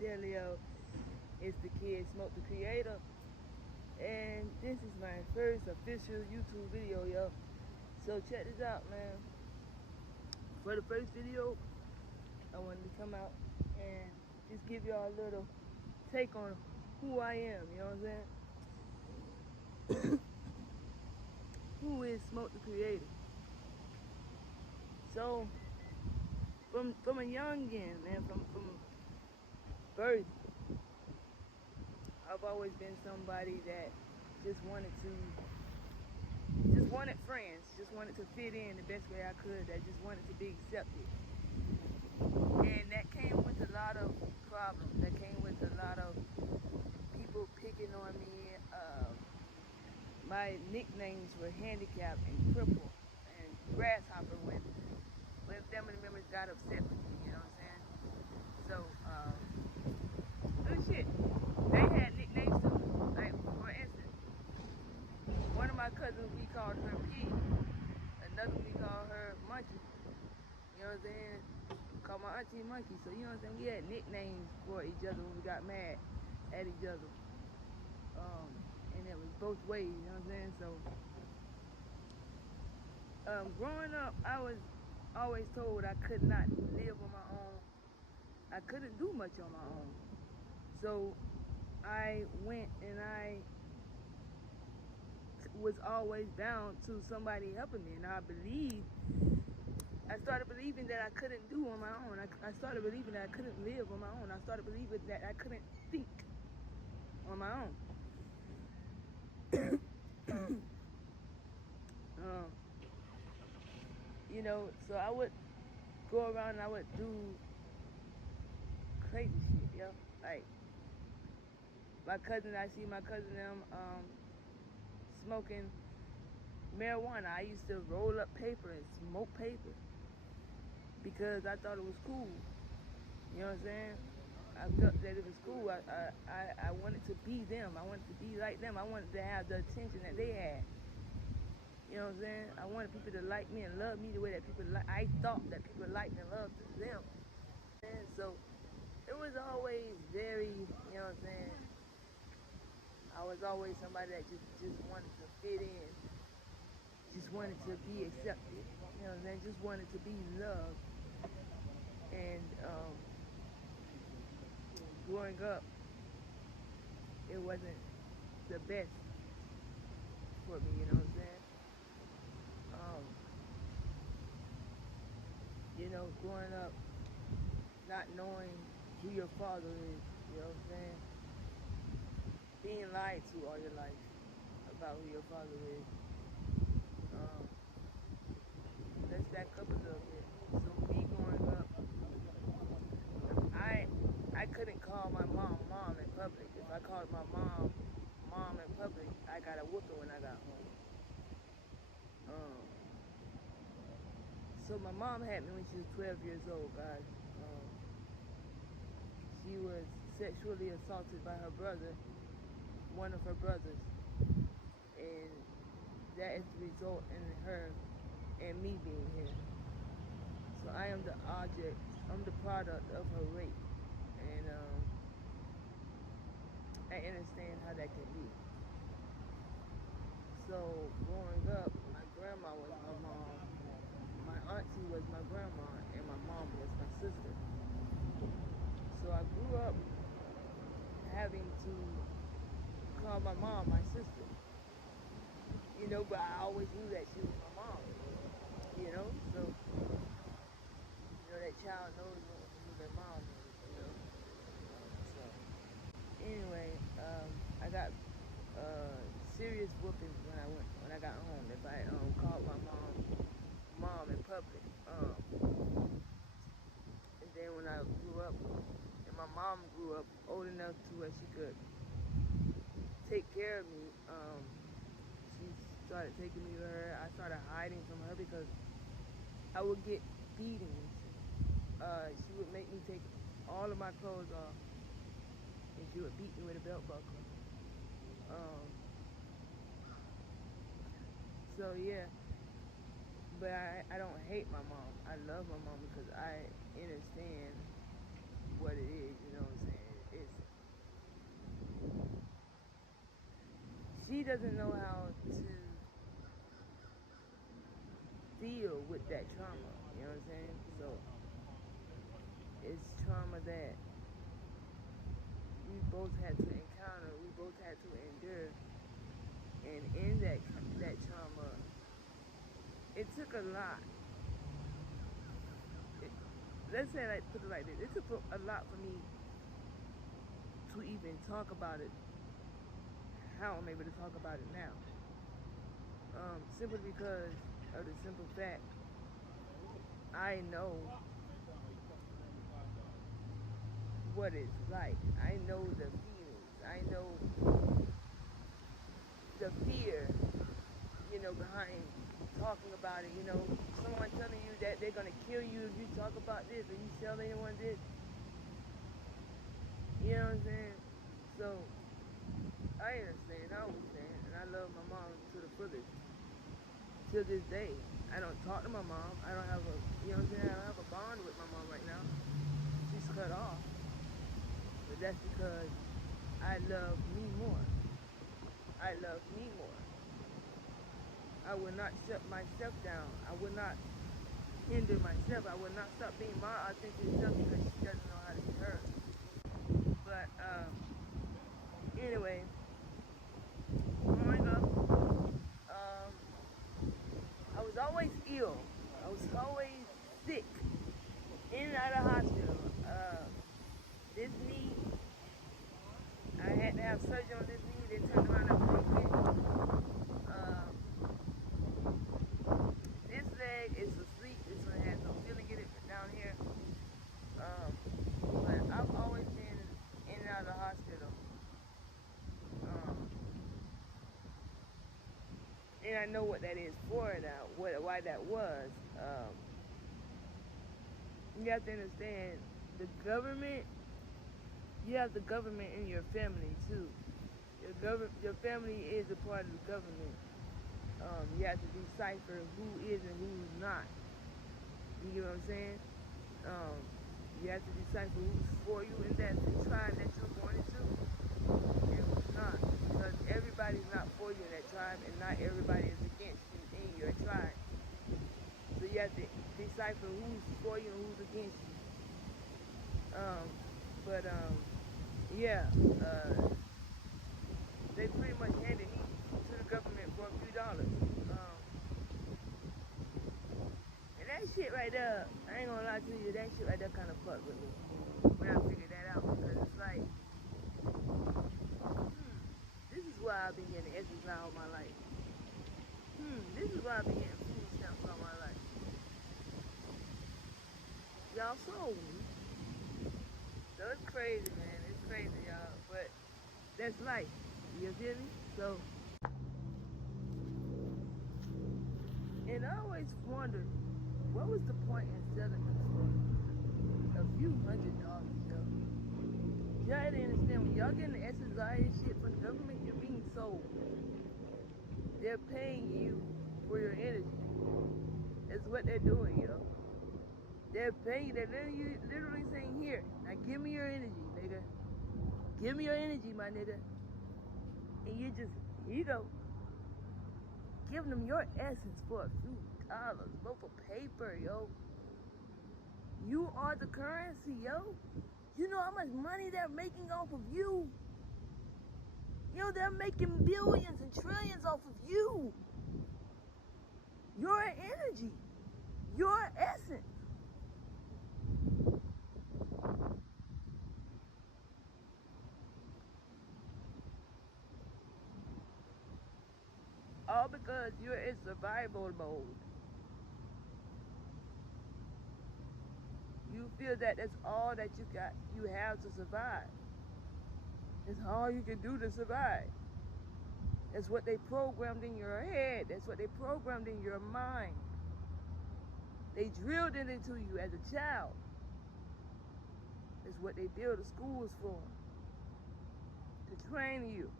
Delio. It's the kid, Smoke the Creator. And this is my first official YouTube video, yo. So check this out, man. For the first video, I wanted to come out and just give y'all a little take on who I am, you know what I'm saying? Who is Smoke the Creator? So, from a youngin', man, from birth, I've always been somebody that just wanted friends, just wanted to fit in the best way I could, that just wanted to be accepted. And that came with a lot of problems. That came with a lot of people picking on me. My nicknames were Handicap and Cripple and Grasshopper when family members got upset with me, you know what I'm saying? So, oh shit, they had nicknames too. Like, for instance, one of my cousins, we called her Pig. Another we called her Monkey. You know what I'm saying? Called my auntie Monkey. So, you know what I'm saying? We had nicknames for each other when we got mad at each other. And it was both ways, you know what I'm saying? So, growing up, I was always told I could not live on my own. I couldn't do much on my own. So, I went and I was always bound to somebody helping me. And I started believing that I couldn't do on my own. I started believing that I couldn't live on my own. I started believing that I couldn't think on my own. You know, so I would go around and I would do crazy shit, yo. Like, I see my cousin them smoking marijuana. I used to roll up paper and smoke paper because I thought it was cool. You know what I'm saying? I felt that it was cool. I wanted to be them. I wanted to be like them. I wanted to have the attention that they had. You know what I'm saying? I wanted people to like me and love me the way that I thought that people liked and loved them. And so it was always very, you know what I'm saying? I was always somebody that just wanted to fit in. Just wanted to be accepted. You know what I'm saying? Just wanted to be loved. And growing up, it wasn't the best for me, you know what I'm saying? You know, growing up, not knowing who your father is, you know what I'm saying? Being lied to all your life about who your father is. Let's back up a little bit. So me growing up, I couldn't call my mom in public. If I called my mom in public, I got a whooping when I got home. So my mom had me when she was 12 years old, guys. She was sexually assaulted by her brother, one of her brothers. And that is the result in her and me being here. So I am the object, I'm the product of her rape. And I understand how that can be. So growing up, my grandma was my mom, my auntie was my grandma, and my mom was my sister. So I grew up having to call my mom my sister. You know, but I always knew that she was my mom. You know, so you know that child knows who their mom is. You know, so anyway, I got serious whoopings when I got home. If I called my mom in public, and then when I grew up, and my mom grew up old enough to where she could take care of me, she started taking me to her. I started hiding from her because I would get beatings. She would make me take all of my clothes off, and she would beat me with a belt buckle. So yeah, but I don't hate my mom. I love my mom because I understand what it is, you know what I'm saying? doesn't know how to deal with that trauma. You know what I'm saying? So it's trauma that we both had to encounter, we both had to endure. And in that trauma, it took a lot. Let's say, like, put it like this. It took a lot for me to even talk about it, how I'm able to talk about it now. Simply because of the simple fact, I know what it's like. I know the feelings. I know the fear, behind talking about it. Someone telling you that they're going to kill you if you talk about this or you tell anyone this. You know what I'm saying? So, I understand, I understand, and I love my mom to the fullest. To this day, I don't talk to my mom. I don't have I don't have a bond with my mom right now. She's cut off. But that's because I love me more. I love me more. I will not shut myself down. I will not hinder myself. I will not stop being my authentic self because she doesn't know how to be her. But, anyway, growing up, I was always ill. I was always sick. In and out of hospital. This knee, I had to have surgery on this knee. They turned around and broke it. This leg is asleep. This one has no feeling in it down here. But I've always been in and out of the hospital. And I know what that is for now, why that was. You have to understand, the government, you have the government in your family too. Your family is a part of the government. You have to decipher who is and who's not. You get what I'm saying? You have to decipher who's for you in that tribe that you're born into and who's not. Because everybody's not for you in that tribe and not everybody is against you in your tribe. So you have to decipher who's for you and who's against you. They pretty much handed me to the government for a few dollars. And that shit right there, I ain't gonna lie to you, that shit right there kind of fucked with me when I figured that out. Because it's like, this is why I've been getting S's all my life. This is why I've been getting food stamps all my life. Y'all sold me. So it's crazy, man. It's crazy, y'all. But that's life. You feel me? So, and I always wondered, what was the point in selling this for a few $100, yo? Y'all had to understand, when y'all getting the SSI and shit from the government, you're being sold. They're paying you for your energy. That's what they're doing, yo. They're paying, they're literally saying, here, now give me your energy, nigga. Give me your energy, my nigga. And you just, here you go. Giving them your essence for a few dollars, bro, for paper, yo. You are the currency, yo. You know how much money they're making off of you? They're making billions and trillions off of you. Your energy. Your essence. All because you're in survival mode. You feel that that's all that you have to survive. It's all you can do to survive. That's what they programmed in your head. That's what they programmed in your mind. They drilled it into you as a child. That's what they build the schools for. To train you.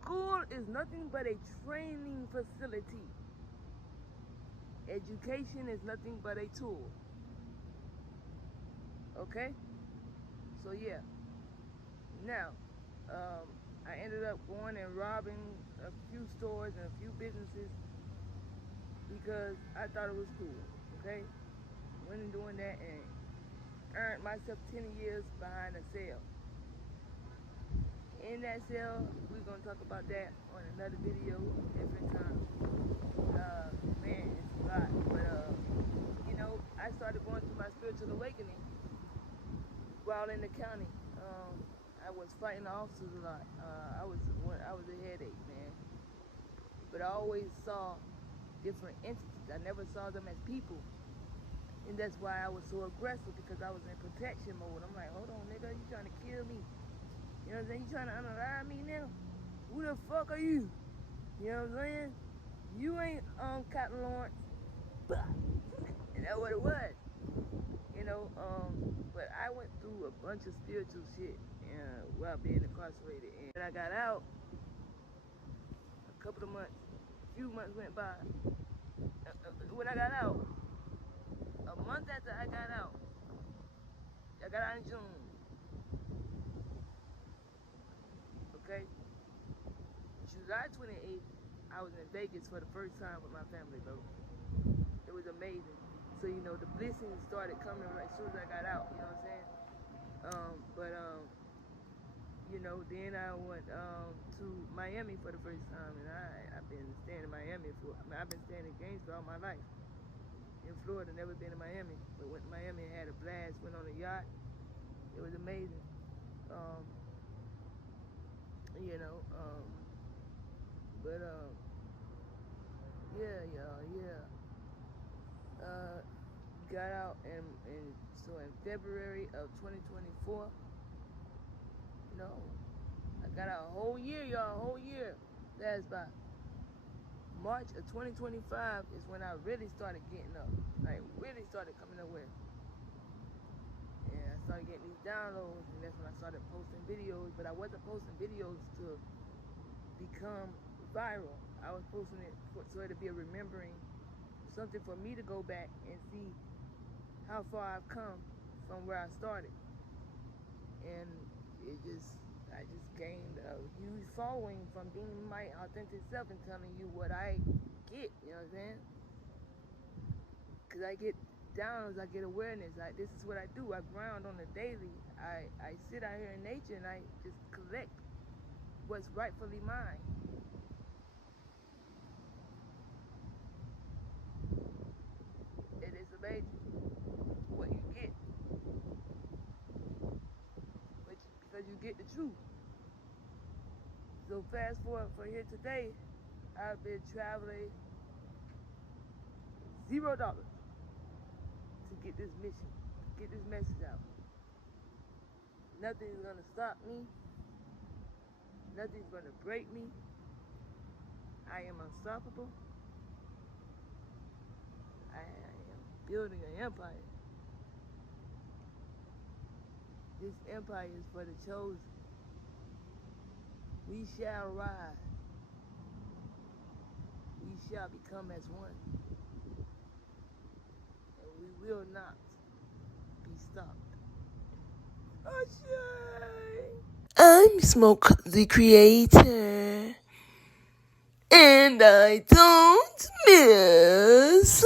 School is nothing but a training facility. Education is nothing but a tool. Okay? So yeah. Now, I ended up going and robbing a few stores and a few businesses because I thought it was cool, okay? Went and doing that and earned myself 10 years behind a cell. In that cell, we're going to talk about that on another video, different time. Man, it's a lot. But, I started going through my spiritual awakening while in the county. I was fighting the officers a lot. I was a headache, man. But I always saw different entities. I never saw them as people. And that's why I was so aggressive, because I was in protection mode. I'm like, hold on, nigga, you trying to kill me? You know what I'm saying? You trying to unalive me now? Who the fuck are you? You know what I'm saying? You ain't Captain Lawrence. And that's what it was. But I went through a bunch of spiritual shit while being incarcerated. And when I got out, a few months went by. When I got out, a month after I got out in June, okay? July 28th, I was in Vegas for the first time with my family, bro. It was amazing. So, the blessings started coming right as soon as I got out, you know what I'm saying? Then I went to Miami for the first time, and I've been staying in Miami I've been staying in Gainesville all my life. In Florida, never been to Miami, but went to Miami and had a blast, went on a yacht. It was amazing. Yeah, y'all, yeah. Got out so in February of 2024, I got out a whole year, y'all, a whole year passed by. March of 2025 is when I really started getting up, like really started coming aware. And I started getting these downloads, and that's when I started posting videos, but I wasn't posting videos to become viral. I was posting it so it'd be a remembering, something for me to go back and see how far I've come from where I started. And I just gained a huge following from being my authentic self and telling you what I get, you know what I'm saying? Because I get downs, I get awareness. This is what I do. I ground on the daily. I sit out here in nature and I just collect what's rightfully mine. It is amazing what you get, because you get the truth. So fast forward for here today, I've been traveling $0 to get this mission, get this message out. Nothing's gonna stop me. Nothing's gonna break me. I am unstoppable. I am building an empire. This empire is for the chosen. We shall rise. We shall become as one. And we will not be stopped. I'm Smoke the Creator. And I don't miss